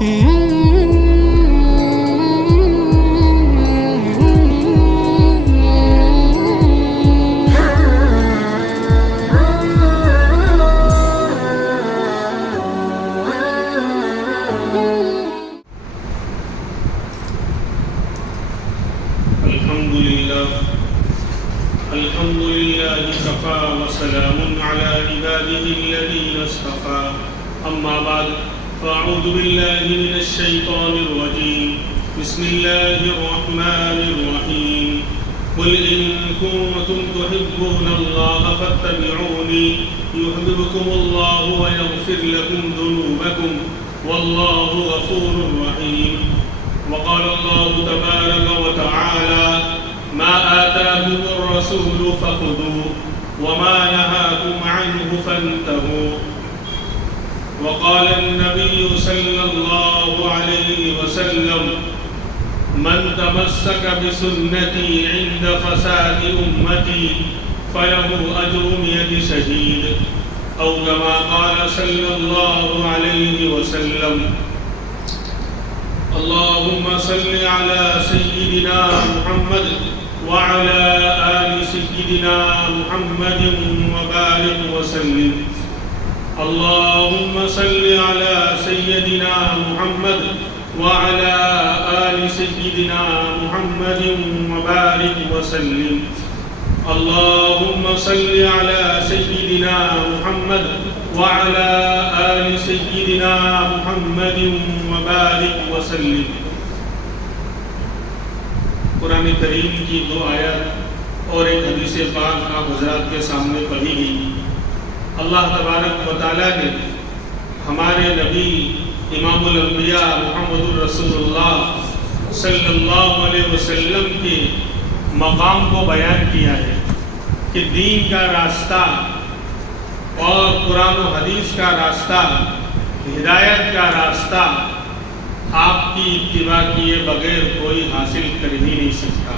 الحمد لله كفى وسلام على عباده الذين اصطفى أما بعد فأعوذ بالله من الشيطان الرجيم بسم الله الرحمن الرحيم قل إن كنتم تحبون الله فاتبعوني يحببكم الله ويغفر لكم ذنوبكم والله غفور رحيم وقال الله تبارك وتعالى ما آتاكم الرسول فخذوه وما نهاكم عنه فانتهوا وقال النبي صلى الله عليه وسلم من تمسك بسنتي عند فساد أمتي فله أجر 100 شهيد أو كما قال صلى الله عليه وسلم اللهم صل على سيدنا محمد وعلى آل سيدنا محمد وبارك وسلم اللهم صل على سيدنا محمد وعلى آل سيدنا محمد وبارك وسلم اللهم صل على سيدنا محمد وعلى آل سيدنا محمد وبارك وسلم. قرآن کریم کی 2 آیات اور ایک حدیث پاک آپ حضرات کے سامنے پڑھی گئی. اللہ تبارک و تعالیٰ نے ہمارے نبی امام الانبیاء محمد الرسول اللہ صلی اللہ علیہ وسلم کے مقام کو بیان کیا ہے کہ دین کا راستہ اور قرآن و حدیث کا راستہ، ہدایت کا راستہ آپ کی اتباع کیے بغیر کوئی حاصل کر ہی نہیں سکتا.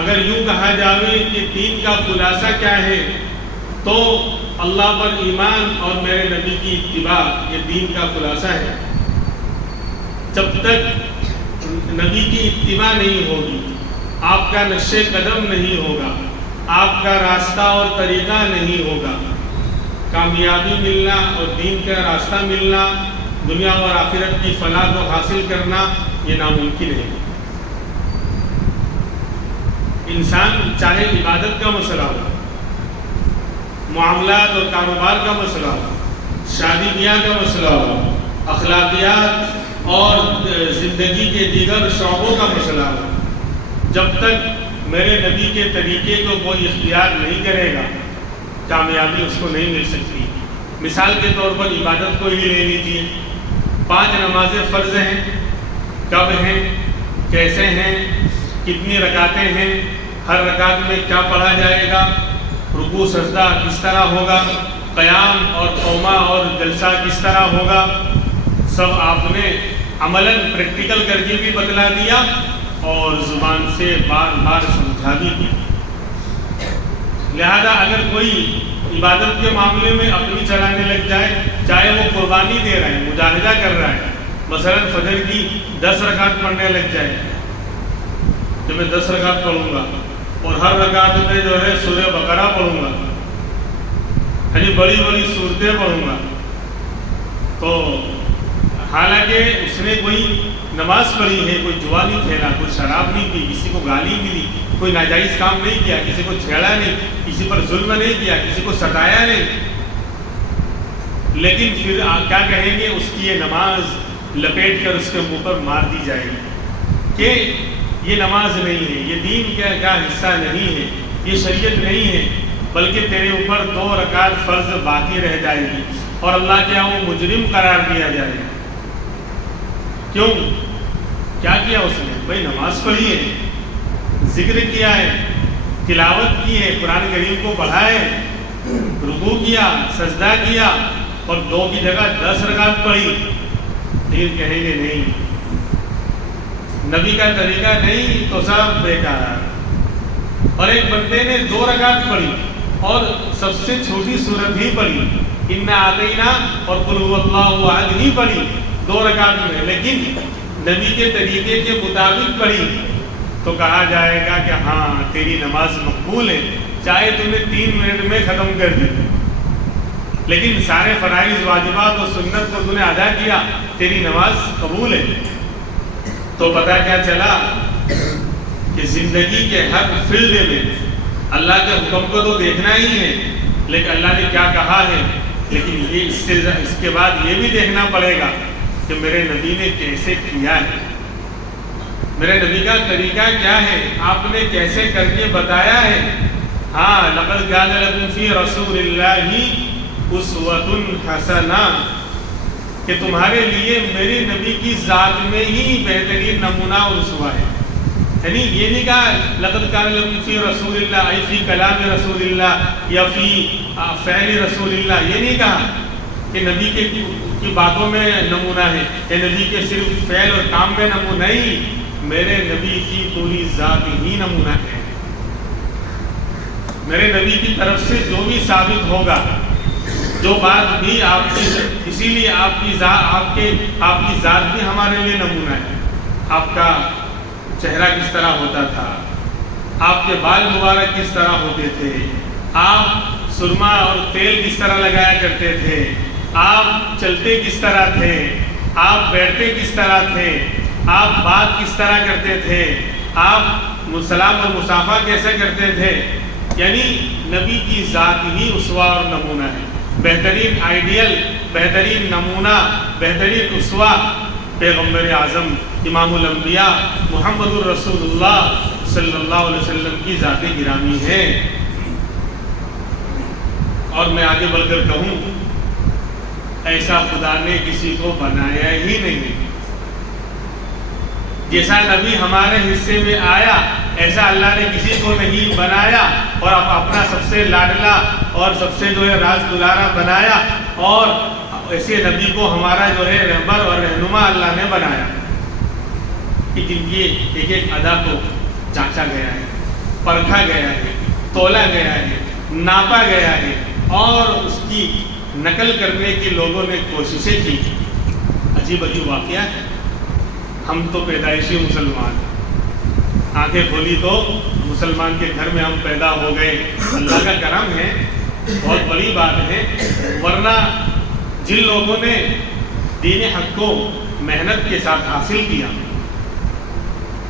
اگر یوں کہا جاوے کہ دین کا خلاصہ کیا ہے تو اللہ پر ایمان اور میرے نبی کی اتباع یہ دین کا خلاصہ ہے. جب تک نبی کی اتباع نہیں ہوگی، آپ کا نقش قدم نہیں ہوگا، آپ کا راستہ اور طریقہ نہیں ہوگا، کامیابی ملنا اور دین کا راستہ ملنا، دنیا اور آخرت کی فلاح کو حاصل کرنا یہ ناممکن ہے. انسان چاہے عبادت کا مسئلہ ہو، معاملات اور کاروبار کا مسئلہ ہو، شادی بیاہ کا مسئلہ ہو، اخلاقیات اور زندگی کے دیگر شعبوں کا مسئلہ ہو، جب تک میرے نبی کے طریقے کو کوئی اختیار نہیں کرے گا کامیابی اس کو نہیں مل سکتی. مثال کے طور پر عبادت کو ہی لے لیجیے. 5 نمازیں فرض ہیں، کب ہیں، کیسے ہیں، کتنی رکعتیں ہیں، ہر رکعت میں کیا پڑھا جائے گا، رکوع سجدہ کس طرح ہوگا، قیام اور قومہ اور جلسہ کس طرح ہوگا، سب آپ نے عملاً پریکٹیکل کر کے بھی بتلا دیا اور زبان سے بار بار سمجھا بھی دیا. لہذا اگر کوئی عبادت کے معاملے میں اپنی چلانے لگ جائے، چاہے وہ قربانی دے رہا ہے، مجاہدہ کر رہا ہے، مثلا فجر کی 10 رکعت پڑھنے لگ جائے کہ میں 10 رکعت پڑھوں گا اور ہر رکعت میں جو ہے سورہ بقرہ پڑھوں گا، یعنی بڑی بڑی صورتیں پڑھوں گا، تو حالانکہ اس نے کوئی نماز پڑھی ہے، کوئی جوا نہیں کھیلا، کوئی شراب نہیں پی، کسی کو گالی نہیں دی، کوئی ناجائز کام نہیں کیا، کسی کو چھیڑا نہیں، کسی پر ظلم نہیں کیا، کسی کو ستایا نہیں، لیکن پھر کیا کہیں گے، اس کی یہ نماز لپیٹ کر اس کے منہ پر مار دی جائے گی کہ یہ نماز نہیں ہے، یہ دین کا حصہ نہیں ہے، یہ شریعت نہیں ہے، بلکہ تیرے اوپر 2 رکعت فرض باقی رہ جائے گی اور اللہ کے ہاں مجرم قرار دیا جائے گا. کیوں؟ کیا کیا اس نے؟ بھائی نماز پڑھی ہے، ذکر کیا ہے، تلاوت کی ہے، قرآن کریم کو پڑھا ہے، رکوع کیا، سجدہ کیا اور 2 کی جگہ 10 رکعت پڑھی. لیکن کہیں گے نہیں، نبی کا طریقہ نہیں تو سب بیکار. اور ایک بندے نے 2 رکعت پڑھی اور سب سے چھوٹی سورت ہی پڑھی انا آتینا اور قل هو اللہ احد ہی پڑھی 2 رکعت میں، لیکن نبی کے طریقے کے مطابق پڑھی تو کہا جائے گا کہ ہاں تیری نماز مقبول ہے، چاہے تم نے 3 منٹ میں ختم کر دی، لیکن سارے فرائض واجبات اور سنت کو تم نے ادا کیا، تیری نماز قبول ہے۔ تو پتہ کیا چلا کہ زندگی کے ہر فیلڈ میں اللہ کے حکم کو تو دیکھنا ہی ہے، لیکن اللہ نے کیا کہا ہے، لیکن یہ اس کے بعد یہ بھی دیکھنا پڑے گا کہ میرے نبی نے کیسے کیا ہے، میرے نبی کا طریقہ کیا ہے، آپ نے کیسے کر کے بتایا ہے۔ ہاں لقد کان لکم فی رسول اللہ اسوۃ حسنہ، کہ تمہارے لیے میرے نبی کی ذات میں ہی بہترین نمونہ اور اسوہ ہے۔ یعنی یہ نہیں کہا لقد کان لکم فی رسول اللہ ای فی کلام رسول اللہ یا فی فعل رسول اللہ، یہ نہیں کہا کہ نبی کی باتوں میں نمونہ ہے یا نبی کے صرف فعل اور کام میں نمونہ، نہیں، میرے نبی کی پوری ذات ہی نمونہ ہے۔ میرے نبی کی طرف سے جو بھی ثابت ہوگا، جو بات بھی آپ کی، اسی لیے آپ کی ذات بھی ہمارے لیے نمونہ ہے۔ آپ کا چہرہ کس طرح ہوتا تھا، آپ کے بال مبارک کس طرح ہوتے تھے، آپ سرما اور تیل کس طرح لگایا کرتے تھے، آپ چلتے کس طرح تھے، آپ بیٹھتے کس طرح تھے، آپ بات کس طرح کرتے تھے، آپ سلام اور مصافحہ کیسے کرتے تھے، یعنی نبی کی ذات ہی اسوہ اور نمونہ ہے۔ بہترین آئیڈیل، بہترین نمونہ، بہترین اسوہ پیغمبر اعظم امام الانبیاء محمد الرسول اللہ صلی اللہ علیہ وسلم کی ذات گرامی ہے۔ اور میں آگے بڑھ کر کہوں، ایسا خدا نے کسی کو بنایا ہی نہیں، جیسا نبی ہمارے حصے میں آیا ایسا اللہ نے کسی کو نہیں بنایا، اور اپنا سب سے لاڈلا اور سب سے جو ہے راز دلارا بنایا، اور ایسے نبی کو ہمارا جو ہے رہبر اور رہنما اللہ نے بنایا، کہ جن کی ایک ایک ادا کو جانچا گیا ہے، پرکھا گیا ہے، تولا گیا ہے، ناپا گیا ہے، اور اس کی نقل کرنے کی لوگوں نے کوششیں کی۔ عجیب عجیب واقعہ ہے۔ ہم تو پیدائشی مسلمان، آنکھیں کھولی تو مسلمان کے گھر میں ہم پیدا ہو گئے، اللہ کا کرم ہے، بہت بڑی بات ہے۔ ورنہ جن لوگوں نے دین حق کو محنت کے ساتھ حاصل کیا،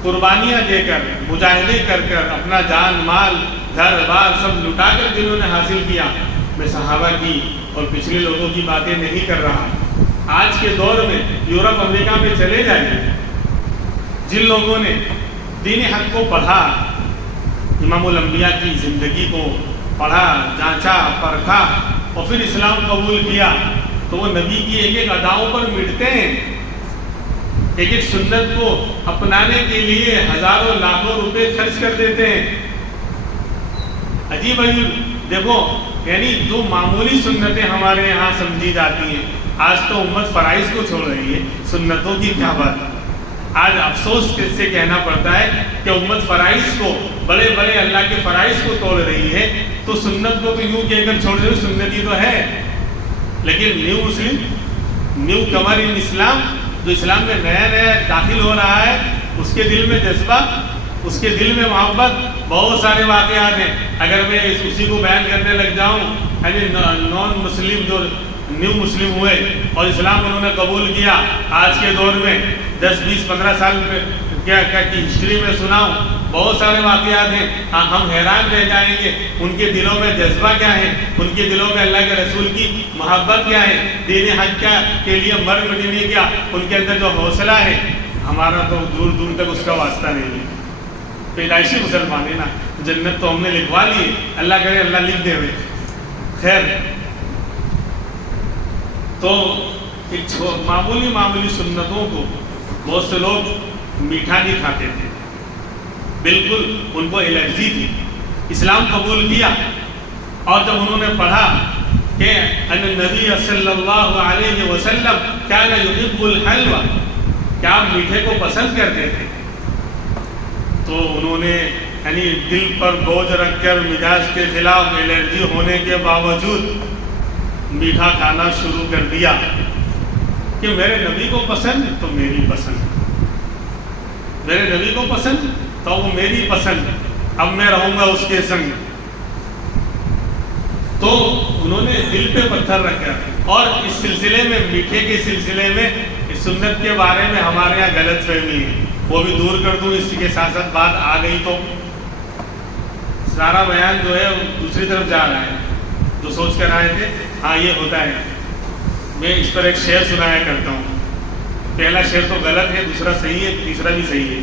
قربانیاں دے کر، مجاہدے کر کر، اپنا جان مال گھر بار سب لٹا کر جنہوں نے حاصل کیا، میں صحابہ کی اور پچھلے لوگوں کی باتیں نہیں کر رہا۔ آج کے دور میں یورپ امریکہ میں چلے جائیں، جن لوگوں نے دین حق کو پڑھا، امام الانبیاء کی زندگی کو پڑھا، جانچا، پرکھا اور پھر اسلام قبول کیا، تو وہ نبی کی ایک ایک اداؤں پر مٹتے ہیں، ایک ایک سنت کو اپنانے کے لیے ہزاروں لاکھوں روپے خرچ کر دیتے ہیں۔ عجیب عجیب دیکھو، یعنی جو معمولی سنتیں ہمارے یہاں سمجھی جاتی ہیں، آج تو امت فرائض کو چھوڑ رہی ہے، سنتوں کی کیا بات ہے۔ آج افسوس سے کہنا پڑتا ہے کہ امت فرائض کو، بڑے بڑے اللہ کے فرائض کو توڑ رہی ہے، تو سنت کو تو یوں کہہ کر چھوڑ رہی ہے، سنتی تو ہے، لیکن نیو مسلم، نیو کمر ان اسلام، جو اسلام میں نیا نیا داخل ہو رہا ہے، اس کے دل میں جذبہ، اس کے دل میں محبت، بہت سارے واقعات ہیں۔ اگر میں اسی کو بیان کرنے لگ جاؤں، یعنی نان مسلم جو نیو مسلم ہوئے اور اسلام انہوں نے قبول کیا، آج کے دور میں 10 20 15 سال کیا کی ہسٹری میں سناؤں، بہت سارے واقعات ہیں، ہم حیران رہ جائیں گے ان کے دلوں میں جذبہ کیا ہے، ان کے دلوں میں اللہ کے رسول کی محبت کیا ہے، دین حق کے لیے مر مٹنے کیا ان کے اندر جو حوصلہ ہے، ہمارا تو دور دور تک اس کا واسطہ نہیں ہے۔ پیدائشی مسلمان ہے نا، جنت تو ہم نے لکھوا لی، اللہ کرے اللہ لکھ دے ہوئے، خیر۔ تو معمولی سنتوں کو بہت سے لوگ میٹھا نہیں کھاتے تھے، بالکل ان کو الرجی تھی۔ اسلام قبول کیا اور جب انہوں نے پڑھا کہ النبی صلی اللہ علیہ وسلم کان یحب الحلوہ، کیا آپ میٹھے کو پسند کرتے تھے، تو انہوں نے یعنی دل پر بوجھ رکھ کر مزاج کے خلاف الرجی ہونے کے باوجود میٹھا کھانا شروع کر دیا کہ میرے نبی کو پسند تو میری پسند، میرے نبی کو پسند تو وہ میری پسند، اب میں رہوں گا اس کے سنگ۔ تو انہوں نے دل پہ پتھر رکھا، اور اس سلسلے میں، میٹھے کے سلسلے میں، اس سنت کے بارے میں ہمارے یہاں غلط فہمی ہے، وہ بھی دور کر دوں۔ اس کے ساتھ ساتھ بات آ گئی تو سارا بیان جو ہے دوسری طرف جا رہا ہے، جو سوچ کر آئے تھے ہاں یہ ہوتا ہے۔ میں اس پر ایک شعر سنایا کرتا ہوں، پہلا شعر تو غلط ہے، دوسرا صحیح ہے، تیسرا بھی صحیح ہے،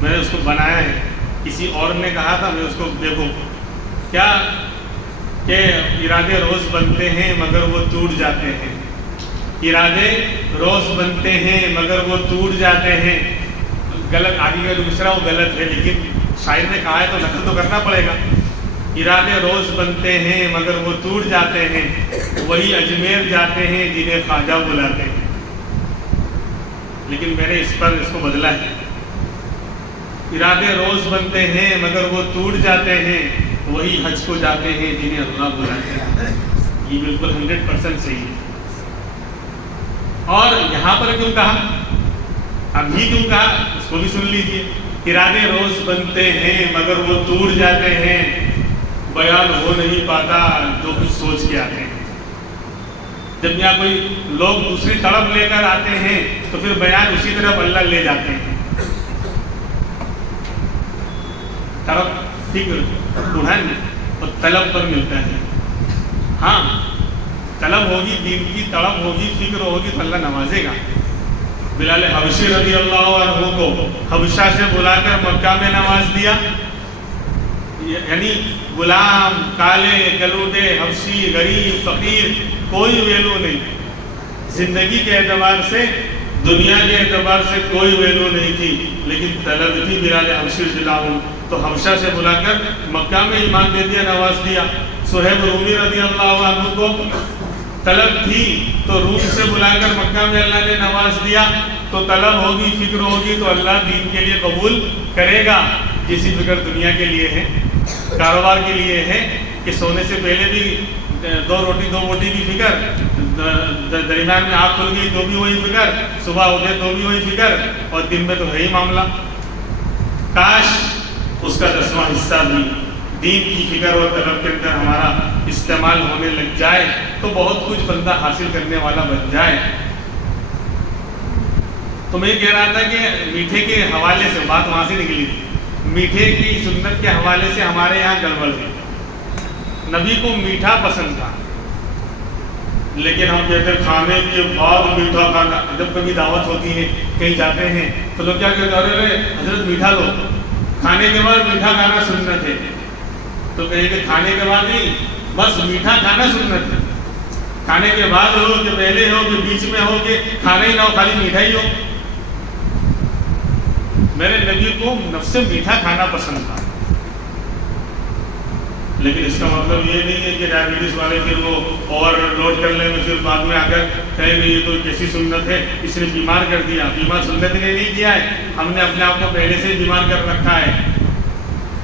میں نے اس کو بنایا ہے، کسی اور نے کہا تھا، میں اس کو دیکھو کیا کہ ارادے روز بنتے ہیں مگر وہ ٹوٹ جاتے ہیں، ارادے روز بنتے ہیں مگر وہ ٹوٹ جاتے ہیں۔ غلط آگے کا دوسرا وہ غلط ہے، لیکن شاعر نے کہا ہے تو نقل تو کرنا پڑے گا۔ ارادے روز بنتے ہیں مگر وہ ٹوٹ جاتے ہیں، وہی اجمیر جاتے ہیں جنہیں خواجہ بلاتے ہیں۔ لیکن میں نے اس کو بدلا ہے، ارادے روز بنتے ہیں مگر وہ ٹوٹ جاتے ہیں، وہی حج کو جاتے ہیں جنہیں اللہ بلاتے ہیں۔ یہ بالکل 100% صحیح ہے۔ اور یہاں پر کیوں کہا، ابھی کیوں کہا، اس کو بھی سن لیجئے۔ ارادے روز بنتے ہیں مگر وہ ٹوٹ جاتے ہیں، بیان ہو نہیں پاتا جو کچھ سوچ کے آتے ہیں۔ جب یہاں کوئی لوگ دوسری طرف لے کر آتے ہیں تو پھر بیان اسی طرف اللہ لے جاتے ہیں۔ طرف فکر اڑھن اور طلب پر ملتا ہے۔ ہاں طلب ہوگی، دین کی طلب ہوگی، فکر ہوگی تو اللہ نوازے گا۔ بلال حبشی رضی اللہ عنہ کو حبشہ سے بلا کر مکہ میں نواز دیا، یعنی غلام، کالے، گلوٹے، حبشی، غریب، فقیر، کوئی ویلو نہیں، زندگی کے اعتبار سے، دنیا کے اعتبار سے کوئی ویلو نہیں تھی، لیکن طلب تھی بلال حبشی رضی اللہ عنہ، تو حبشہ سے بلا کر مکہ میں ایمان دے دیا، نواز دیا۔ صہیب رومی رضی اللہ عنہ کو طلب تھی تو روم سے بلا کر مکہ میں اللہ نے نواز دیا۔ تو طلب ہوگی، فکر ہوگی تو اللہ دین کے لیے قبول کرے گا۔ جیسی فکر دنیا کے لیے ہے، کاروبار کے لیے ہے کہ سونے سے پہلے بھی دو روٹی کی فکر، درمیان میں آنکھ کھل گئی تو بھی وہی فکر، صبح اٹھے تو بھی وہی فکر، اور دن میں تو ہے ہی معاملہ۔ کاش اس کا 10واں حصہ بھی دین کی فکر اور طلب کے اندر ہمارا استعمال ہونے لگ جائے تو بہت کچھ بندہ حاصل کرنے والا بن جائے۔ تو میں یہ کہہ رہا تھا کہ میٹھے کے حوالے سے بات وہاں سے نکلی تھی، میٹھے کی سنت کے حوالے سے ہمارے یہاں گڑبڑ ہے۔ نبی کو میٹھا پسند تھا، لیکن ہم کہتے ہیں کھانے کے بعد میٹھا کھانا۔ جب کبھی دعوت ہوتی ہے، کہیں جاتے ہیں تو لوگ کیا کہتے ہیں، ارے حضرت میٹھا لو، کھانے کے بعد میٹھا کھانا سنت ہے۔ تو کہیں کہ کھانے کے بعد نہیں، بس میٹھا کھانا سنت ہے۔ کھانے کے بعد ہو کہ پہلے ہو کہ بیچ میں ہو کہ کھانا ہی نہ ہو، خالی میٹھا ہی ہو۔ میرے نبی کو نفس سے میٹھا کھانا پسند تھا، لیکن اس کا مطلب یہ نہیں ہے کہ ڈائبٹیز والے پھر وہ اوور لوڈ کر لیں، پھر بعد میں آ کر کہیں کہ یہ تو کیسی سنت ہے، اس نے بیمار کر دیا۔ بیمار سنت نے نہیں کیا ہے، ہم نے اپنے آپ کو پہلے سے بیمار کر رکھا ہے۔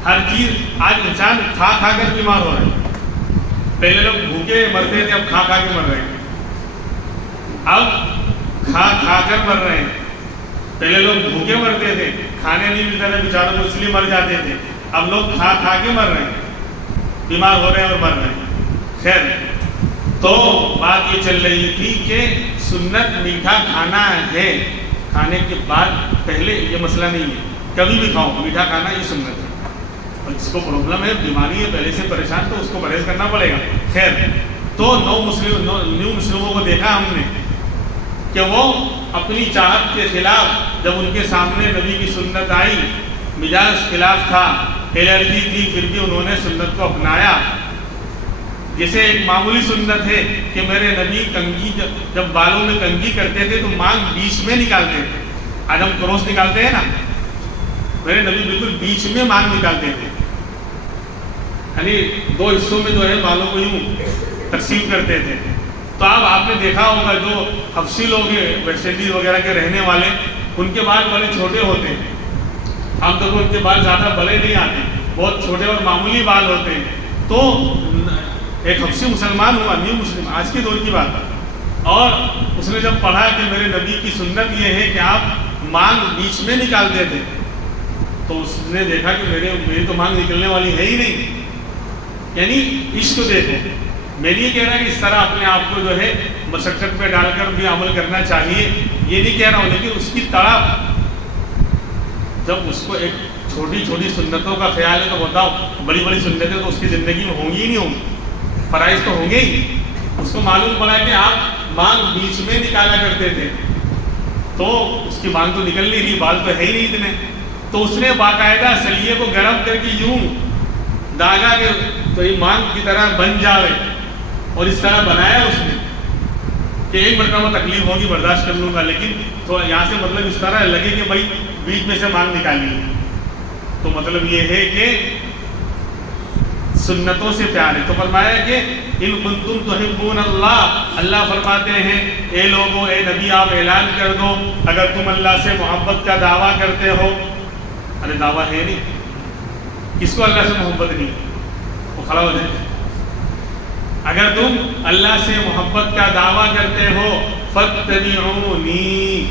ہر چیز، آج انسان کھا کھا کر بیمار ہو رہے ہیں۔ پہلے لوگ بھوکے مرتے تھے، اب کھا کھا کے مر رہے ہیں۔ اب کھا کھا کر مر رہے ہیں۔ پہلے لوگ بھوکے مرتے تھے، کھانے نہیں ملتا تھا بیچاروں کو، اس لیے مر جاتے تھے۔ اب لوگ کھا کھا کے مر رہے ہیں، بیمار ہو رہے ہیں اور مر رہے ہیں۔ خیر، تو بات یہ چل رہی تھی کہ سنت میٹھا کھانا ہے، کھانے کے بعد، پہلے یہ مسئلہ نہیں ہے، کبھی بھی کھاؤ میٹھا کھانا، یہ سنت ہے۔ اور جس کو پرابلم ہے، بیماری ہے، پہلے سے پریشان، تو اس کو پرہیز کرنا پڑے گا۔ خیر، تو نیو مسلموں کو دیکھا ہم نے کہ وہ اپنی چاہت کے خلاف، جب ان کے سامنے نبی کی سنت آئی، مزاج خلاف تھا، الرجی تھی، پھر بھی انہوں نے سنت کو اپنایا۔ جیسے ایک معمولی سنت ہے کہ میرے نبی کنگھی، جب بالوں میں کنگھی کرتے تھے تو مانگ بیچ میں نکالتے تھے۔ آج ہم کروس نکالتے ہیں نا، میرے نبی بالکل بیچ میں مانگ نکالتے تھے، یعنی دو حصوں میں جو ہے بالوں کو یوں تقسیم کرتے تھے۔ تو اب آپ نے دیکھا ہوگا جو حبشی لوگ ہیں، ویسٹ انڈیز وغیرہ کے رہنے والے، ان کے بال بڑے چھوٹے ہوتے ہیں۔ عام طور پر ان کے بال زیادہ بڑے نہیں آتے، بہت چھوٹے اور معمولی بال ہوتے ہیں۔ تو ایک حبشی مسلمان ہوا، نیو مسلم، آج کے دور کی بات ہے، اور اس نے جب پڑھا کہ میرے نبی کی سنت یہ ہے کہ آپ مانگ بیچ میں نکالتے تھے، تو اس نے دیکھا کہ میری تو مانگ نکلنے والی ہے ہی نہیں. یعنی عشق دیکھو، میں یہ کہہ رہا کہ اس طرح اپنے آپ کو جو ہے مشقت پہ ڈال کر بھی عمل کرنا چاہیے، یہ نہیں کہہ رہا ہوں، لیکن اس کی تڑپ، جب اس کو ایک چھوٹی چھوٹی سنتوں کا خیال ہے تو بتاؤ بڑی بڑی سنتیں تو اس کی زندگی میں ہوں گی ہی نہیں ہوں گی، فرائض تو ہوں گے ہی. اس کو معلوم پڑا کہ آپ مانگ بیچ میں نکالا کرتے تھے، تو اس کی مانگ تو نکل نہیں رہی، بال تو ہے ہی نہیں اتنے، تو اس نے باقاعدہ سلیے کو گرم کر کے یوں داغا کہ تو یہ مانگ کی طرح بن جاوے، اور اس طرح بنایا اس نے کہ ایک مرتبہ تکلیف ہوگی برداشت کر لوں گا، لیکن تو یہاں سے مطلب اس طرح لگے کہ بھائی بیچ میں سے مانگ نکالی. تو مطلب یہ ہے کہ سنتوں سے پیار ہے. تو فرمایا کہ ان کنتم تحبون اللہ، اللہ فرماتے ہیں اے لوگوں، اے نبی آپ اعلان کر دو اگر تم اللہ سے محبت کا دعویٰ کرتے ہو. ارے دعویٰ ہے نہیں، کس کو اللہ سے محبت نہیں؟ وہ کھڑا ہو جائے. اگر تم اللہ سے محبت کا دعویٰ کرتے ہو فاتبعونی،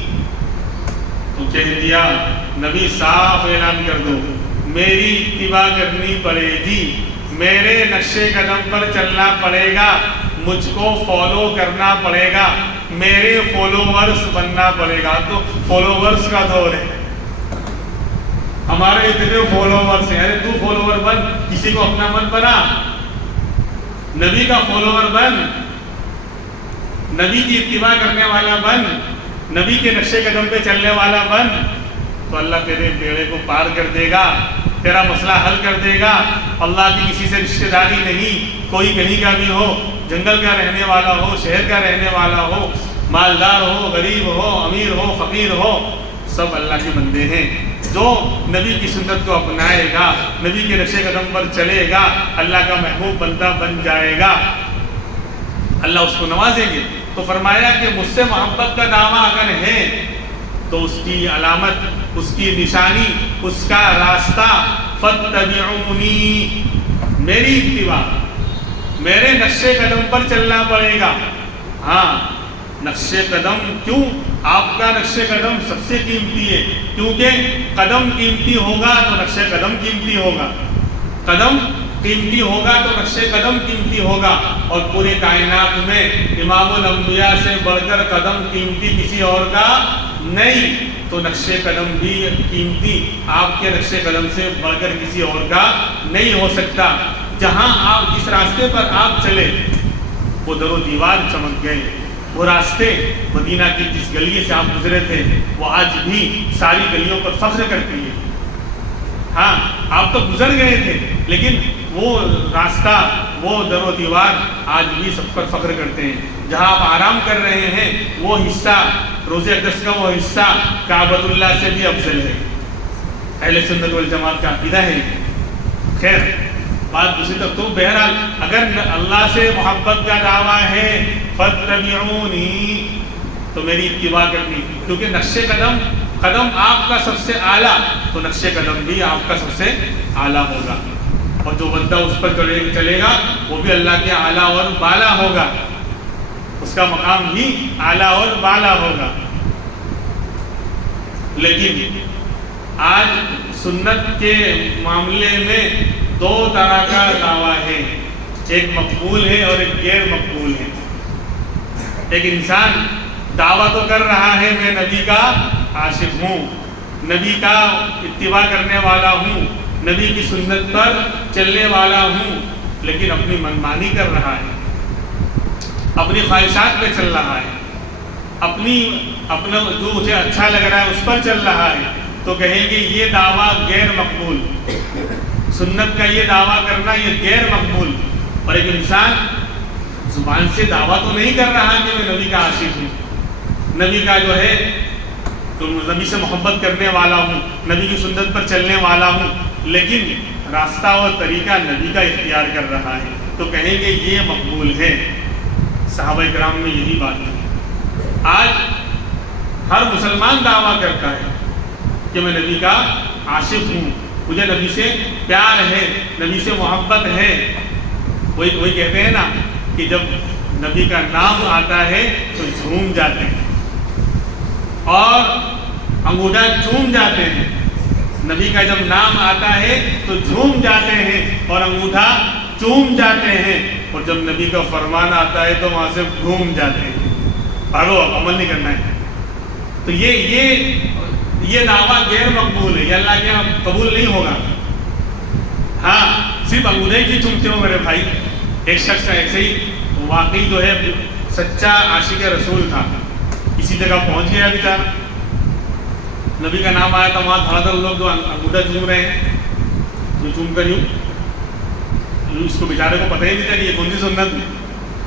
تو کہہ دیا نبی صاف اعلان کر دو میری اتباع کرنی پڑے گی، میرے نقش قدم پر چلنا پڑے گا، مجھ کو فالو کرنا پڑے گا، میرے فالوورز بننا پڑے گا. تو فالوورز کا دور ہے، ہمارے اتنے فالوورز ہیں. ارے تو فالوور بن، کسی کو اپنا مت بنا، نبی کا فالوور بن، نبی کی اتباع کرنے والا بن، نبی کے نقش قدم پہ چلنے والا بن، تو اللہ تیرے بیڑے کو پار کر دے گا، تیرا مسئلہ حل کر دے گا. اللہ کی کسی سے رشتہ داری نہیں، کوئی کہیں کا بھی ہو، جنگل کا رہنے والا ہو، شہر کا رہنے والا ہو، مالدار ہو، غریب ہو، امیر ہو، فقیر ہو، سب اللہ کے بندے ہیں. جو نبی کی سنت کو اپنائے گا، نبی کے نقش قدم پر چلے گا، اللہ کا محبوب بندہ بن جائے گا، اللہ اس کو نوازیں گے. تو فرمایا کہ مجھ سے محبت کا دعویٰ اگر ہے تو اس کی علامت، اس کی نشانی، اس کا راستہ فاتبعونی، میری اتباع، میرے نقش قدم پر چلنا پڑے گا. ہاں نقش قدم کیوں؟ آپ کا نقش قدم سب سے قیمتی ہے، کیونکہ قدم قیمتی ہوگا تو نقش قدم قیمتی ہوگا، قدم قیمتی ہوگا تو نقش قدم قیمتی ہوگا. اور پورے کائنات میں امام الانبیاء سے بڑھ کر قدم قیمتی کسی اور کا نہیں، تو نقش قدم بھی قیمتی آپ کے نقش قدم سے بڑھ کر کسی اور کا نہیں ہو سکتا. جہاں آپ جس راستے پر آپ چلے وہ در و دیوار چمک گئے، وہ راستے مدینہ کی جس گلی سے آپ گزرے تھے وہ آج بھی ساری گلیوں پر فخر کرتی ہے. ہاں آپ تو گزر گئے تھے، لیکن وہ راستہ، وہ در و دیوار آج بھی سب پر فخر کرتے ہیں. جہاں آپ آرام کر رہے ہیں وہ حصہ، روزہ اقدس کا وہ حصہ کعبۃ اللہ سے بھی افضل ہے. اہل سنت والجماعت کا عقیدہ ہے. خیر بات دوسری طرف، تو بہرحال اگر اللہ سے محبت کا دعویٰ ہے فاتبعونی، تو میری اتباع کرنی، کیونکہ نقش قدم آپ کا سب سے اعلیٰ، تو نقش قدم بھی آپ کا سب سے اعلیٰ ہوگا، اور جو بندہ اس پر چلے گا وہ بھی اللہ کے اعلیٰ اور بالا ہوگا، اس کا مقام بھی اعلیٰ اور بالا ہوگا. لیکن آج سنت کے معاملے میں دو طرح کا دعویٰ ہے، ایک مقبول ہے اور ایک غیر مقبول ہے. ایک انسان دعویٰ تو کر رہا ہے میں نبی کا عاشق ہوں، نبی کا اتباع کرنے والا ہوں، نبی کی سنت پر چلنے والا ہوں، لیکن اپنی منمانی کر رہا ہے، اپنی خواہشات پہ چل رہا ہے، اپنا جو مجھے اچھا لگ رہا ہے اس پر چل رہا ہے، تو کہیں گے یہ دعویٰ غیر مقبول. سنت کا یہ دعویٰ کرنا یہ غیر مقبول. اور ایک انسان زبان سے دعویٰ تو نہیں کر رہا کہ میں نبی کا عاشق ہوں، نبی کا جو ہے تو نبی سے محبت کرنے والا ہوں، نبی کی سنت پر چلنے والا ہوں، لیکن راستہ اور طریقہ نبی کا اختیار کر رہا ہے، تو کہیں گے یہ مقبول ہے. صحابہ کرام میں یہی بات ہے. آج ہر مسلمان دعویٰ کرتا ہے کہ میں نبی کا عاشق ہوں، مجھے نبی سے پیار ہے، نبی سے محبت ہے. وہی کہتے ہیں نا کہ جب نبی کا نام آتا ہے تو جھوم جاتے ہیں اور انگوٹھا چوم جاتے ہیں. نبی کا جب نام آتا ہے تو جھوم جاتے ہیں اور انگوٹھا چوم جاتے ہیں, اور جب نبی کا فرمان آتا ہے تو وہاں سے گھوم جاتے ہیں. بھاگو, اب عمل نہیں کرنا ہے. تو یہ دعویٰ غیر مقبول ہے, یہ اللہ کے یہاں قبول نہیں ہوگا. ہاں, صرف انگوٹھے کی چومتے ہو میرے بھائی. ایک شخص ایسے ہی واقعی جو ہے سچا عاشق رسول تھا, کسی جگہ پہنچ گیا بیچارہ, نبی کا نام آیا تھا, وہاں دھڑا دھڑ لوگ جو انگوٹھا چوم رہے ہیں, جو چوم کر اس کو بیچارے کو پتہ ہی نہیں تھا کہ یہ کون سی سنت ہے,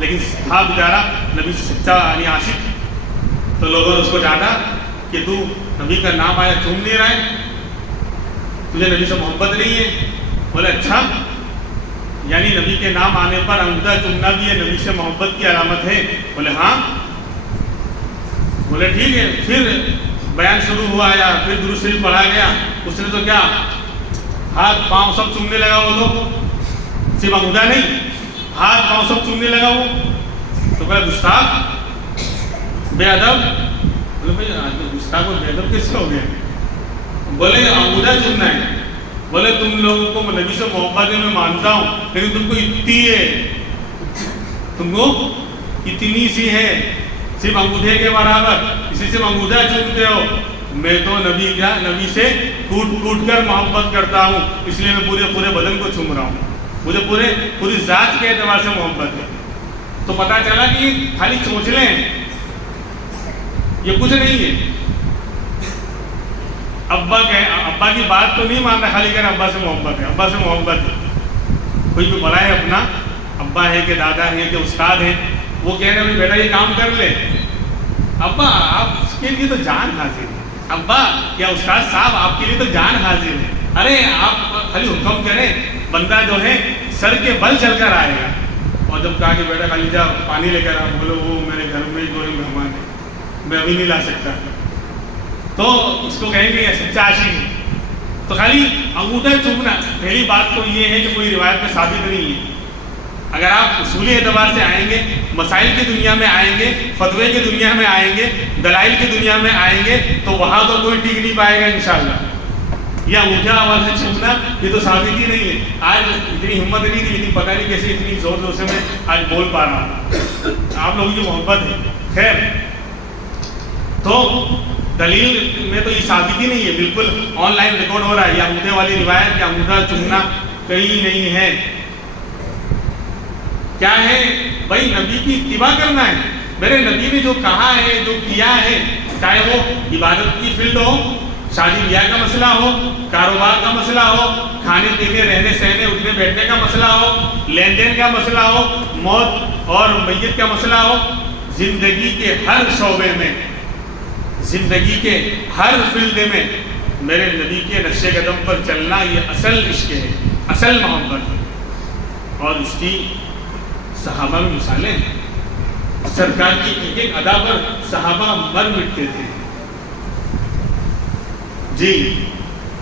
لیکن تھا بیچارہ نبی سے سچا یعنی عاشق. تو لوگوں نے اس کو ڈانٹا کہ تو نبی کا نام آیا چوم نہیں رہا ہے, تجھے نبی سے محبت نہیں ہے. بولے اچھا, یعنی نبی کے نام آنے پر انگوٹھا چومنا بھی ہے نبی سے محبت کی علامت ہے؟ بولے ہاں. بولے ٹھیک ہے. پھر بیان شروع ہوا یا پھر درود شریف پڑھا گیا. اس نے تو کیا ہاتھ پاؤں سب چومنے لگا, وہ تو صرف انگوٹھا نہیں, ہاتھ پاؤں سب چومنے لگا وہ. تو کہا گستاخ, بے ادب. بولے بھائی گستاخ اور بے ادب کس سے ہو گیا؟ بولے انگوٹھا چومنا ہے. بولے تم لوگوں کو نبی سے محبت ہے میں مانتا ہوں, لیکن تم کو اتنی ہے, تم کو اتنی سی ہے, صرف انگوٹھے کے برابر, اسی سے انگوٹھا چومتے ہو. میں تو نبی سے کوٹ کر محبت کرتا ہوں, اس لیے میں پورے بدن کو چوم رہا ہوں. مجھے پوری ذات کے اعتبار سے محبت ہے. تو پتا چلا کہ یہ خالی چونچلے ہیں, یہ کچھ نہیں ہے. ابا کی بات تو نہیں مان رہا, خالی کہہ رہا ابا سے محبت ہے, ابا سے محبت ہے. کوئی بھی بڑا ہے اپنا, ابا ہے کہ دادا ہے کہ استاد ہے, وہ کہہ رہے ہیں بیٹا یہ کام کر لے. ابا آپ اس کے لیے تو جان حاضر ہے, ابا یا استاد صاحب آپ کے لیے تو جان حاضر ہے. ارے آپ خالی حکم کریں, بندہ جو ہے سر کے بل چل کر آئے گا. اور جب کہا کہ بیٹا خالی جا پانی لے کر آ, بولے وہ میرے گھر میں جو مہمان ہے, میں ابھی نہیں لا سکتا. تو اس کو کہیں گے یہ سچا عاشق ہے. تو خالی انگوٹھا چومنا, پہلی بات تو یہ ہے کہ کوئی روایت میں ثابت نہیں ہے. اگر آپ اصولی اعتبار سے آئیں گے, مسائل کی دنیا میں آئیں گے, فتوے کی دنیا میں آئیں گے, دلائل کی دنیا میں آئیں گے, تو وہاں تو کوئی ٹک نہیں پائے گا انشاءاللہ. یہ انگوٹھا آواز سے چومنا یہ تو ثابت ہی نہیں ہے. آج اتنی ہمت نہیں تھی, لیکن پتہ نہیں کیسے اتنی زور سے میں آج بول پا رہا ہوں. آپ لوگوں کی محبت ہے. خیر, تو دلیل میں تو یہ ثابت ہی نہیں ہے, بالکل آن لائن ریکارڈ ہو رہا ہے. یہ انگوٹھے والی روایت کہ انگوٹھا چومنا کہیں نہیں ہے. کیا ہے بھائی, نبی کی اتباع کرنا ہے. میرے نبی نے جو کہا ہے, جو کیا ہے, چاہے وہ عبادت کی فیلڈ ہو, شادی بیاہ کا مسئلہ ہو, کاروبار کا مسئلہ ہو, کھانے پینے رہنے سہنے اٹھنے بیٹھنے کا مسئلہ ہو, لین دین کا مسئلہ ہو, موت اور میت کا مسئلہ ہو, زندگی کے ہر شعبے میں, زندگی کے ہر فیلڈ میں میرے نبی کے نقش قدم پر چلنا یہ اصل عشق ہے, اصل محبت ہے. اور اس کی صحابہ میں مثالیں ہیں. سرکار کی ایک ایک ادا پر صحابہ مر مٹتے تھے. جی,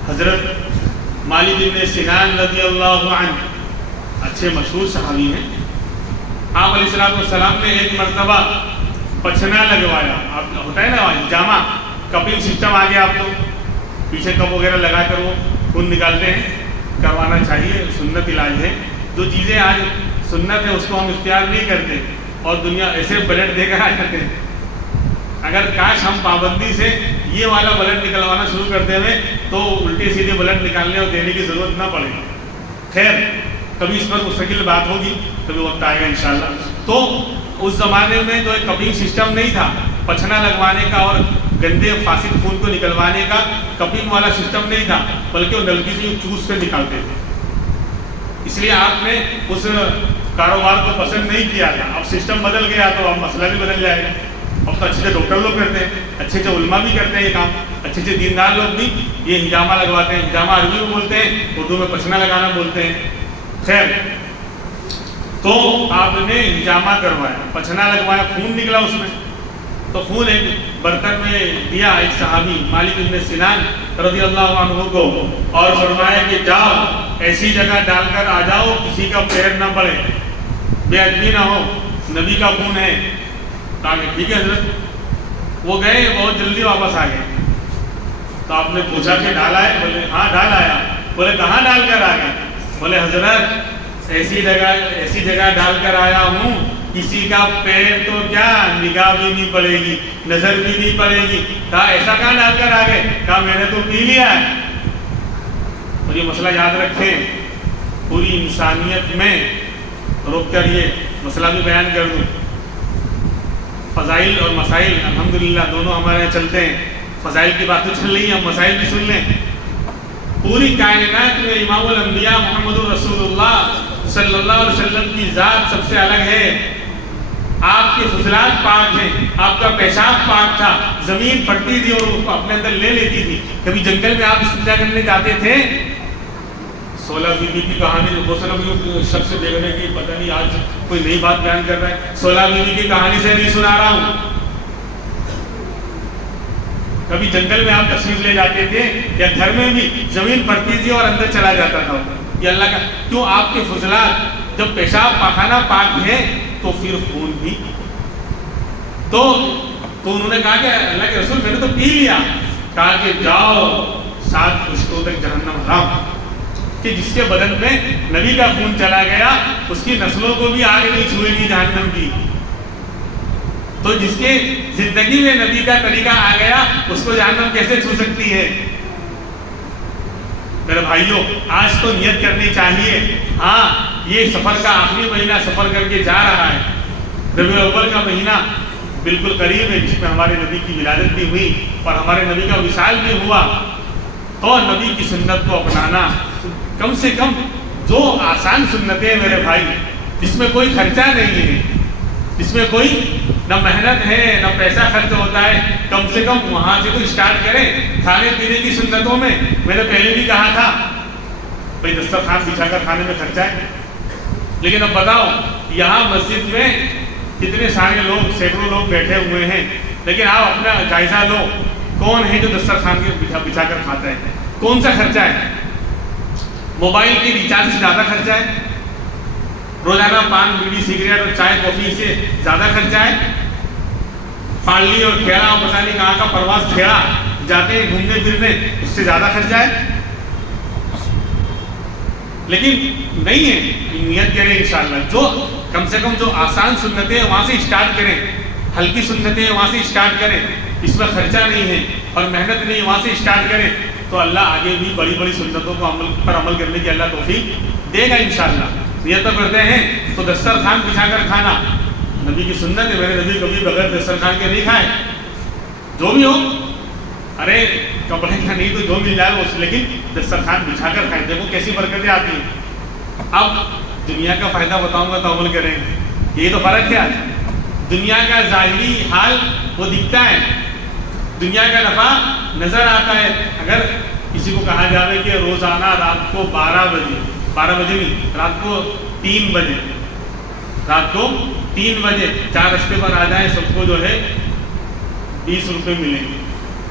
حضرت مالک بن سنان رضی اللہ عنہ اچھے مشہور صحابی ہیں. آپ علیہ السلام نے ایک مرتبہ پچھنا لگوایا. آپ ہوتا ہے نا جامع, کپنگ سسٹم آ گیا, آپ کو پیچھے کپ وغیرہ لگا کر وہ خون نکالتے ہیں, کروانا چاہیے, سنت علاج ہے. جو چیزیں آج سنت ہے اس کو ہم اختیار نہیں کرتے, اور دنیا ایسے بلڈ دے کر آ جاتے ہیں. اگر کاش ہم پابندی سے یہ والا بلڈ نکلوانا شروع کرتے ہوئے تو الٹی سیدھے بلڈ نکالنے اور دینے کی ضرورت نہ پڑے. خیر, کبھی اس پر مستقل بات ہوگی, کبھی وقت آئے گا انشاءاللہ. تو اس زمانے میں تو ایک کپنگ سسٹم نہیں تھا, پچھنا لگوانے کا اور گندے فاسد خون کو نکلوانے کا کپنگ والا سسٹم نہیں تھا, بلکہ وہ نلکی سے چوس کر نکالتے تھے. اس لیے آپ نے اس کاروبار کو پسند نہیں کیا تھا. اب سسٹم بدل گیا تو اب مسئلہ بھی بدل جائے گا. اب تو اچھے ڈاکٹر لوگ کرتے ہیں, اچھے علماء بھی کرتے ہیں یہ کام, اچھے دیندار لوگ بھی یہ ہجامہ لگواتے ہیں. ہجامہ عربی میں بولتے ہیں, اردو میں پچھنا لگانا بولتے ہیں. خیر, تو آپ نے ہجامہ کروایا, پچھنا لگوایا, خون نکلا اس میں. تو خون ایک برتن میں دیا ایک صحابی مالک بن سنان رضی اللہ عنہ کو, اور فرمایا کہ جاؤ ایسی جگہ ڈال کر آ جاؤ کسی کا پیر نہ پڑے. بے ادبی نہ ہو، نبی کا خون ہے۔ کہا کہ ٹھیک ہے حضرت۔ وہ گئے، بہت جلدی واپس آ گئے۔ تو آپ نے پوچھا کہ ڈالا ہے؟ بولے ہاں ڈال آیا۔ بولے کہاں ڈال کر آ گئے؟ بولے حضرت ایسی جگہ ڈال کر آیا ہوں، کسی کا پیر تو کیا نگاہ بھی نہیں پڑے گی، نظر بھی نہیں پڑے گی۔ کہا ایسا کہاں ڈال کر آ گئے؟ کہا میں نے تو پی لیا ہے۔ اور یہ مسئلہ یاد رکھیں، پوری انسانیت میں رک کر یہ مسئلہ بھی بیان کر دوں۔ فضائل اور مسائل الحمدللہ دونوں ہمارے یہاں چلتے ہیں۔ فضائل کی بات تو چل رہی ہے، ہم مسائل بھی سن لیں۔ پوری کائنات میں امام الانبیاء محمد رسول اللہ صلی اللہ علیہ وسلم کی ذات سب سے الگ ہے۔ آپ کے فضلات پاک ہیں، آپ کا پیشاب پاک تھا، زمین پھٹتی تھی اور اس کو اپنے اندر لے لیتی تھی۔ کبھی جنگل میں آپ استنجا کرنے جاتے تھے، 16 بیوی کی کہانی، جو 16 شخص سے دیکھنے کی پتہ نہیں آج کوئی نئی بات بیان کر رہا ہے، 16 بیوی کی کہانی سے نہیں سنا رہا ہوں۔ کبھی جنگل میں آپ تشریف لے جاتے تھے یا گھر میں بھی زمین پڑتی تھی اور اندر چلا جاتا تھا۔ یہ اللہ کا کیوں؟ آپ کے فضلات، جب پیشاب پاخانہ پاک ہے تو پھر خون بھی۔ تو انہوں نے کہا کہ اللہ کے رسول میں نے تو پی لیا۔ کہا کہ جاؤ 7 پشتوں تک جہنم حرام، کہ جس کے بدن میں نبی کا خون چلا گیا اس کی نسلوں کو بھی آگے نہیں چھوئے گی جہنم کی۔ تو جس کے زندگی میں نبی کا طریقہ آ گیا اس کو جہنم کیسے چھو سکتی ہے؟ میرے بھائیوں، آج تو نیت کرنی چاہیے۔ ہاں، یہ سفر کا آخری مہینہ سفر کر کے جا رہا ہے، ربیع الاول کا مہینہ بالکل قریب ہے، جس میں ہمارے نبی کی ولادت بھی ہوئی اور ہمارے نبی کا وصال بھی ہوا۔ تو نبی کی سنت کو اپنانا، کم سے کم جو آسان سنتیں میرے بھائی، جس میں کوئی خرچہ نہیں ہے، جس میں کوئی نہ محنت ہے نہ پیسہ خرچ ہوتا ہے، کم سے کم وہاں سے تو اسٹارٹ کریں۔ کھانے پینے کی سنتوں میں نے پہلے بھی کہا تھا بھائی دسترخوان بچھا کر کھانے میں خرچہ ہے، لیکن اب بتاؤ یہاں مسجد میں کتنے سارے لوگ، سینکڑوں لوگ بیٹھے ہوئے ہیں، لیکن آپ اپنا جائزہ لو، کون ہے جو دسترخوان کے بچھا کر کھاتا ہے؟ کون سا خرچہ ہے؟ موبائل کی ریچارج سے زیادہ خرچہ ہے؟ روزانہ پان بیڑی سگریٹ اور چائے کافی سے زیادہ خرچہ ہے؟ پالی اور کھیڑا اور پتہ نہیں کہاں کا پرواز کھیڑا جاتے ہیں گھومنے پھرنے، اس سے زیادہ خرچہ ہے؟ لیکن نہیں ہے۔ نیت کریں انشاءاللہ، جو کم سے کم جو آسان سنتیں ہیں وہاں سے اسٹارٹ کریں، ہلکی سنتیں ہیں وہاں سے اسٹارٹ کریں، اس میں خرچہ نہیں ہے اور محنت نہیں، وہاں سے اسٹارٹ کریں تو اللہ آگے بھی بڑی بڑی سنتوں کو عمل کرنے کی اللہ توفیق دے گا انشاءاللہ۔ نیت کرتے ہیں تو دسترخوان بچھا کر کھانا نبی کی سنت ہے۔ میرے نبی کبھی بغیر دسترخوان کے نہیں کھائے، جو بھی ہو، ارے کپڑے کا نہیں تو جو مل جائے وہ، لیکن دسترخوان بچھا کر کھائیں، دیکھو کیسی برکتیں آتی ہیں۔ اب دنیا کا فائدہ بتاؤں گا تو عمل کریں گے، یہ تو فرق کیا ہے؟ دنیا کا ظاہری حال وہ دکھتا ہے، دنیا کا نفع نظر آتا ہے۔ اگر کسی کو کہا جائے کہ روزانہ رات کو 12 بجے نہیں، رات کو 3 بجے 4 رستے پر آ جائیں، سب کو جو ہے 20 روپے ملیں گے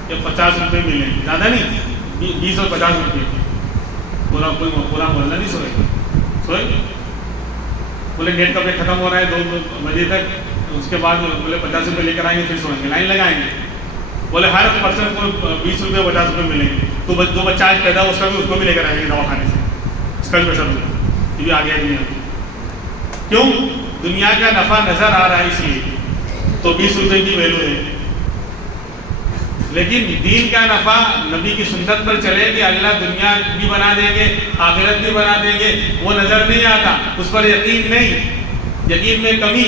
یا 50 روپے ملیں گے، زیادہ نہیں، 20 اور 50 روپے۔ پورا محلہ نہیں سوئے، بولے نیٹ کا پیک ختم ہو رہا ہے 2 بجے تک، اس کے بعد بولے 50 روپے لے کر آئیں گے، پھر سوئیں گے، لائن لگائیں گے۔ بولے ہر پرسن کو 20 روپے 50 روپے ملیں گے، تو جو بچہ آج پیدا ہو اس کو بھی لے کر آئیں گے دوا خانے سے، اس کا بھی پیسہ دوں، یہ بھی آ گیا دنیا میں۔ کیوں؟ دنیا کا نفع نظر آ رہا ہے، اس لیے تو 20 روپے کی ویلو ہے۔ لیکن دین کا نفع نبی کی سنت پر چلے گی، اللہ دنیا بھی بنا دیں گے، آخرت بھی بنا دیں گے، وہ نظر نہیں آتا، اس پر یقین نہیں، یقین میں کمی،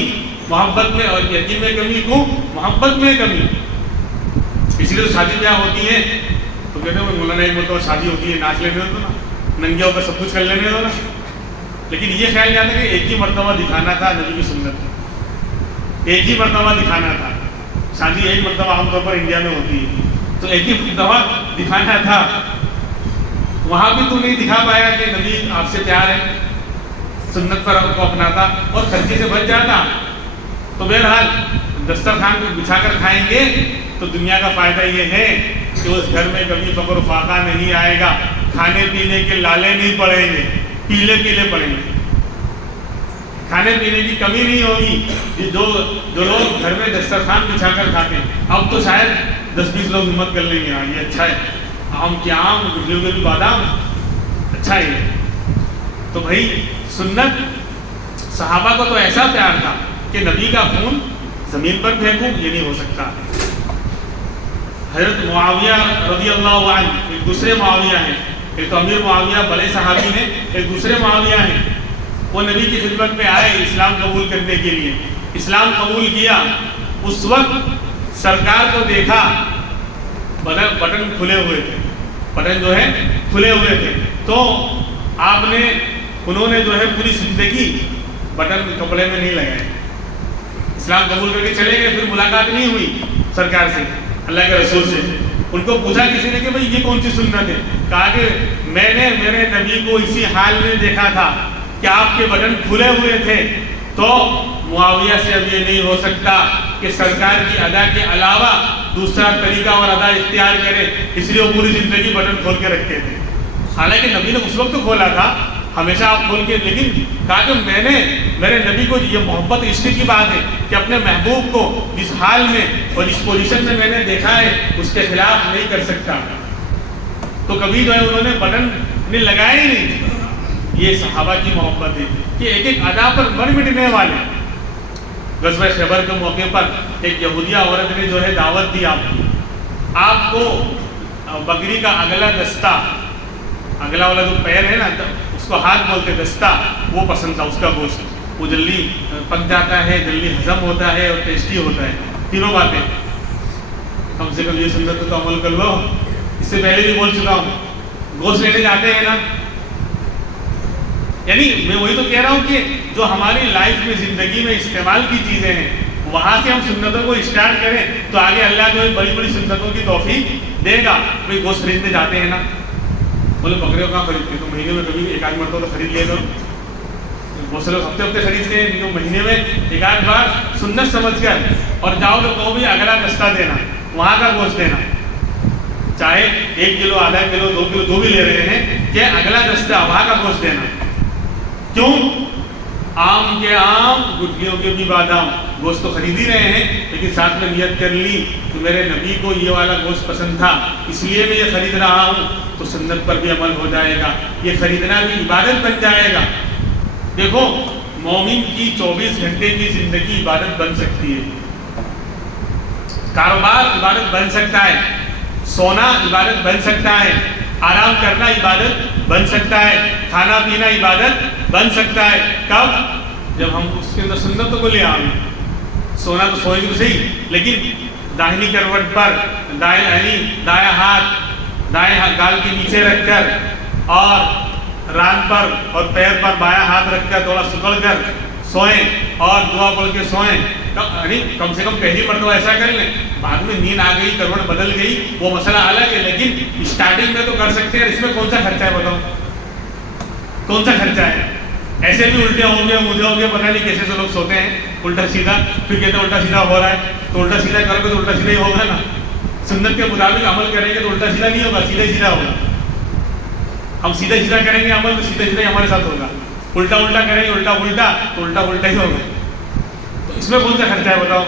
محبت میں، اور یقین میں کمی کو محبت میں کمی۔ اس لیے تو شادی بیاہ ہوتی ہے تو کہتے ہیں مولانا ایک مرتبہ شادی ہوتی ہے، ناچ لینے دو نا، ننگے ہو کر سب کچھ کر لینے دو نا۔ لیکن یہ خیال نہیں آتا کہ ایک ہی مرتبہ دکھانا تھا نبی کی سنت، ایک ہی مرتبہ دکھانا تھا۔ شادی ایک مرتبہ عام طور پر انڈیا میں ہوتی ہے، تو ایک ہی مرتبہ دکھانا تھا، وہاں بھی تو نہیں دکھا پایا کہ نبی آپ سے پیار ہے، سنت پر کو اپناتا اور خرچے سے بچ جاتا۔ تو بہرحال دسترخوان کو بچھا کر کھائیں گے تو دنیا کا فائدہ یہ ہے کہ اس گھر میں کبھی فقر و فاقہ نہیں آئے گا، کھانے پینے کے لالے نہیں پڑیں گے، پیلے پڑیں گے، کھانے پینے کی کمی نہیں ہوگی. جو لوگ گھر میں دسترخوان بچھا کر کھاتے ہیں, اب تو شاید 10-20 لوگ ہمت کر لیں گے, ہاں یہ اچھا ہے, آم کے آم, گٹلیوں کے بھی بادام, اچھا ہے. تو بھائی سنت, صحابہ کو تو ایسا پیار تھا کہ نبی کا خون زمین پر پھینکوں یہ نہیں ہو سکتا. حضرت معاویہ رضی اللہ عنہ, ایک دوسرے معاویہ ہیں, ایک تو امیر معاویہ بڑے صحابی ہیں, ایک دوسرے معاویہ ہیں. وہ نبی کی خدمت میں آئے اسلام قبول کرنے کے لیے. اسلام قبول کیا, اس وقت سرکار کو دیکھا بٹن کھلے ہوئے تھے, بٹن جو ہے کھلے ہوئے تھے. تو انہوں نے جو ہے پوری زندگی بٹن کپڑے میں نہیں لگائے. اسلام قبول کر کے چلے گئے, پھر ملاقات نہیں ہوئی سرکار سے, اللہ کے رسول سے. ان کو پوچھا کسی نے کہ بھئی یہ کون سی سنت ہے؟ کہا کہ میں نے میرے نبی کو اسی حال میں دیکھا تھا کہ آپ کے بٹن کھلے ہوئے تھے. تو معاویہ سے اب یہ نہیں ہو سکتا کہ سرکار کی ادا کے علاوہ دوسرا طریقہ اور ادا اختیار کرے, اس لیے وہ پوری زندگی بٹن کھول کے رکھتے تھے. حالانکہ نبی نے اس وقت کھولا تھا, ہمیشہ آپ کھول کے, لیکن کہا کہ میں نے میرے نبی کو, یہ محبت عشق کی بات ہے کہ اپنے محبوب کو جس حال میں اور جس پوزیشن میں نے دیکھا ہے اس کے خلاف نہیں کر سکتا. تو کبھی جو ہے انہوں نے بٹن نے لگایا ہی نہیں. یہ صحابہ کی محبت ہے کہ ایک ایک ادا پر مر مٹنے والے. غزوہ خیبر کے موقع پر ایک یہودیہ عورت نے جو ہے دعوت دی آپ کو بکری کا اگلا دستہ, اگلا والا جو پیر ہے نا اس کو ہاتھ بولتے, دستہ, وہ پسند تھا. اس کا گوشت وہ جلدی پک جاتا ہے, جلدی ہضم ہوتا ہے اور ٹیسٹی ہوتا ہے. تینوں باتیں کم سے کم یہ سنت تو عمل کر لو. اس سے پہلے بھی بول چکا ہوں, گوشت لینے جاتے ہیں نا, یعنی میں وہی تو کہہ رہا ہوں کہ جو ہماری لائف میں زندگی میں استعمال کی چیزیں ہیں وہاں سے ہم سنتوں کو اسٹارٹ کریں تو آگے اللہ جو ہے بڑی بڑی سنتوں کی توفیق دے گا. بھائی گوشت خریدنے جاتے ہیں نا, بولے بکرے کو کہاں خریدتے, تو مہینے میں کبھی ایک آدھ مرتبہ تو خرید لیا کرو. بہت سے لوگ ہفتے ہفتے خریدتے ہیں, جو مہینے میں ایک آدھ بار سنت سمجھ کر اور جاؤ تو کہو بھی اگلا دستہ دینا, وہاں کا گوشت دینا, چاہے 1 کلو, آدھا کلو, 2 کلو جو بھی لے رہے ہیں, کہ اگلا دستہ وہاں کا گوشت دینا. کیوں؟ آم کے آم, گٹلیوں کے بھی بادام. گوشت تو خرید ہی رہے ہیں لیکن ساتھ میں نیت کر لی کہ میرے نبی کو یہ والا گوشت پسند تھا اس لیے میں یہ خرید رہا ہوں, تو سنت پر بھی عمل ہو جائے گا. یہ خریدنا بھی عبادت بن جائے گا. دیکھو مومن کی 24 گھنٹے کی زندگی عبادت بن سکتی ہے. کاروبار عبادت بن سکتا ہے, سونا عبادت بن سکتا ہے, آرام کرنا عبادت بن سکتا ہے, کھانا پینا عبادت بن سکتا ہے. کب؟ جب ہم اس کے اندر سنتوں کو لے آئیں. سونا تو سوئیں گے تو صحیح, لیکن داہنی کروٹ پر دائیں ہاتھ دائیں گال کے نیچے رکھ کر اور ران پر اور پیر پر بایاں ہاتھ رکھ کر تھوڑا سکڑ کر سوئیں اور دعا پڑھ کے سوئیں. کم سے کم پہلی مرتبہ ایسا کر لیں. بعد میں نیند آ گئی, کروٹ بدل گئی, وہ مسئلہ الگ ہے, لیکن اسٹارٹنگ میں تو کر سکتے ہیں. اس میں کون سا خرچہ ہے بتاؤ, کون سا خرچہ ہے؟ ایسے بھی الٹے ہوں گے, مجھے ہوں گے, پتہ نہیں کیسے سے لوگ سوتے ہیں الٹا سیدھا, پھر کہتے ہیں الٹا سیدھا ہو رہا ہے, تو الٹا سیدھا کرو گے تو الٹا سیدھا ہی ہوگا نا. سنت کے مطابق عمل کریں گے تو الٹا سیدھا نہیں ہوگا, سیدھا سیدھا ہوگا. ہم سیدھا سیدھا کریں گے عمل تو سیدھا سیدھا ہی ہمارے ساتھ ہوگا. الٹا الٹا کریں گے الٹا الٹا تو الٹا الٹا ہی ہوگا. تو اس میں کون سا خرچہ ہے بتاؤ؟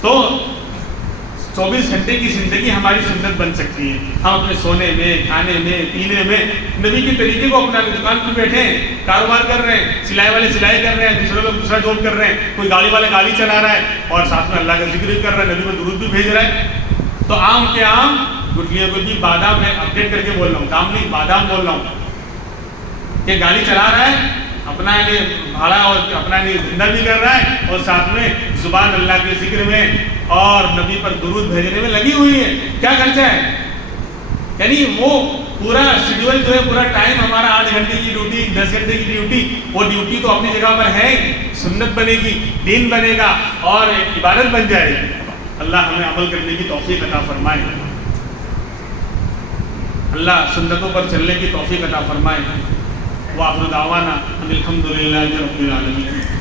تو 24 گھنٹے کی زندگی ہماری سنت بن سکتی ہے. ہم اپنے سونے میں, کھانے میں, پینے میں نبی کے طریقے کو اپنا. دکان پہ بیٹھے ہیں, کاروبار کر رہے ہیں, سلائی والے سلائی کر رہے ہیں, دوسرے لوگ دوسرا جاب کر رہے ہیں, کوئی گاڑی والا گاڑی چلا رہا ہے اور ساتھ میں اللہ کا ذکر بھی کر رہا ہے, نبی میں درود بھی بھیج رہا ہے. تو آم کے آم, گٹلیوں کو بھی بادام. میں اپڈیٹ کر کے بول رہا ہوں, دام نہیں بادام بول رہا ہوں. کہ گاڑی چلا رہا ہے, اپنا بھاڑا اور اپنا زندہ بھی کر رہا ہے اور ساتھ میں زبان اللہ کے ذکر میں اور نبی پر درود بھیجنے میں لگی ہوئی ہے. کیا خرچہ ہے؟ یعنی وہ پورا شیڈول جو ہے, پورا ٹائم ہمارا 8 گھنٹے کی ڈیوٹی, 10 گھنٹے کی ڈیوٹی, وہ ڈیوٹی تو اپنی جگہ پر ہے, سنت بنے گی, دین بنے گا اور ایک عبادت بن جائے گی. اللہ ہمیں عمل کرنے کی توفیق عطا فرمائے. اللہ سنتوں پر چلنے کی توفیق عطا فرمائے. وآخر دعوانا الحمد للہ رب العالمین.